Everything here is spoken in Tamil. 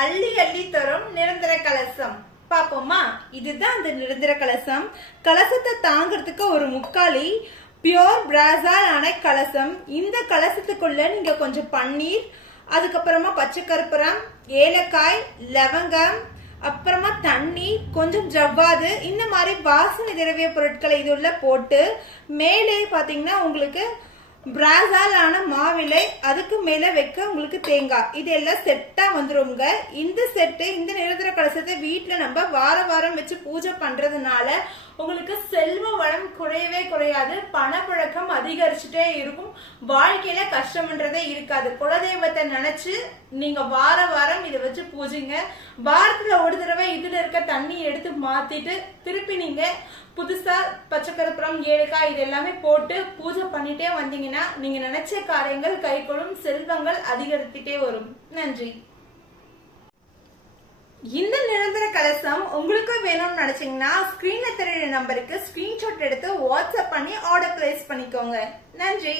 அள்ளி அள்ளி தரும் நிரந்தர கலசம் பாப்போமா? இதுதான் அந்த நிரந்தர கலசம். கலசத்தை தாங்கிறதுக்கு ஒரு முக்காலி பியோர் பிராஸால் ஆன கலசம். இந்த கலசத்துக்குள்ள நீங்க கொஞ்சம் பன்னீர், அதுக்கப்புறமா பச்சை கற்பூரம், ஏலக்காய், லவங்கம், அப்புறமா தண்ணி, கொஞ்சம் ஜவ்வாது, இந்த மாதிரி வாசனை திரவிய பொருட்களை இது உள்ள போட்டு மேலே பாத்தீங்கன்னா உங்களுக்கு பிராஸால் ஆன மாவிலை, அதுக்கு மேல வைக்க உங்களுக்கு தேங்காய், இது எல்லாம் செட்டா வந்துருங்க. இந்த செட்டு, இந்த நிரந்தர கலசத்தை வீட்டுல நம்ம வாரம் வச்சு பூஜை பண்றதுனால உங்களுக்கு செல்வ வளம் குறையவே குறையாது, பணப்புழக்கம் அதிகரிச்சுட்டே இருக்கும், வாழ்க்கையில கஷ்டம்ன்றதே இருக்காது. குலதெய்வத்தை நினைச்சு நீங்க வாரம் இதை வச்சு பூஜைங்க. வாரத்துல ஒரு தடவை இதுல இருக்க தண்ணி எடுத்து மாத்திட்டு திருப்பி நீங்க புதுசா பச்சை கற்பூரம், ஏலக்காய் இது எல்லாமே போட்டு பூஜை பண்ணிட்டே வந்தீங்கன்னா நீங்க நினைச்ச காரியங்கள் கைகூடும், செல்வங்கள் அதிகரித்துட்டே வரும். நன்றி. இந்த நிரந்தர கலசம் உங்களுக்கு வேணும்னு நினைச்சீங்கன்னா ஸ்கிரீன்ல தெரியுற நம்பருக்கு ஸ்கிரீன்ஷாட் எடுத்து வாட்ஸ்அப் பண்ணி ஆர்டர் பிளேஸ் பண்ணிக்கோங்க. நன்றி.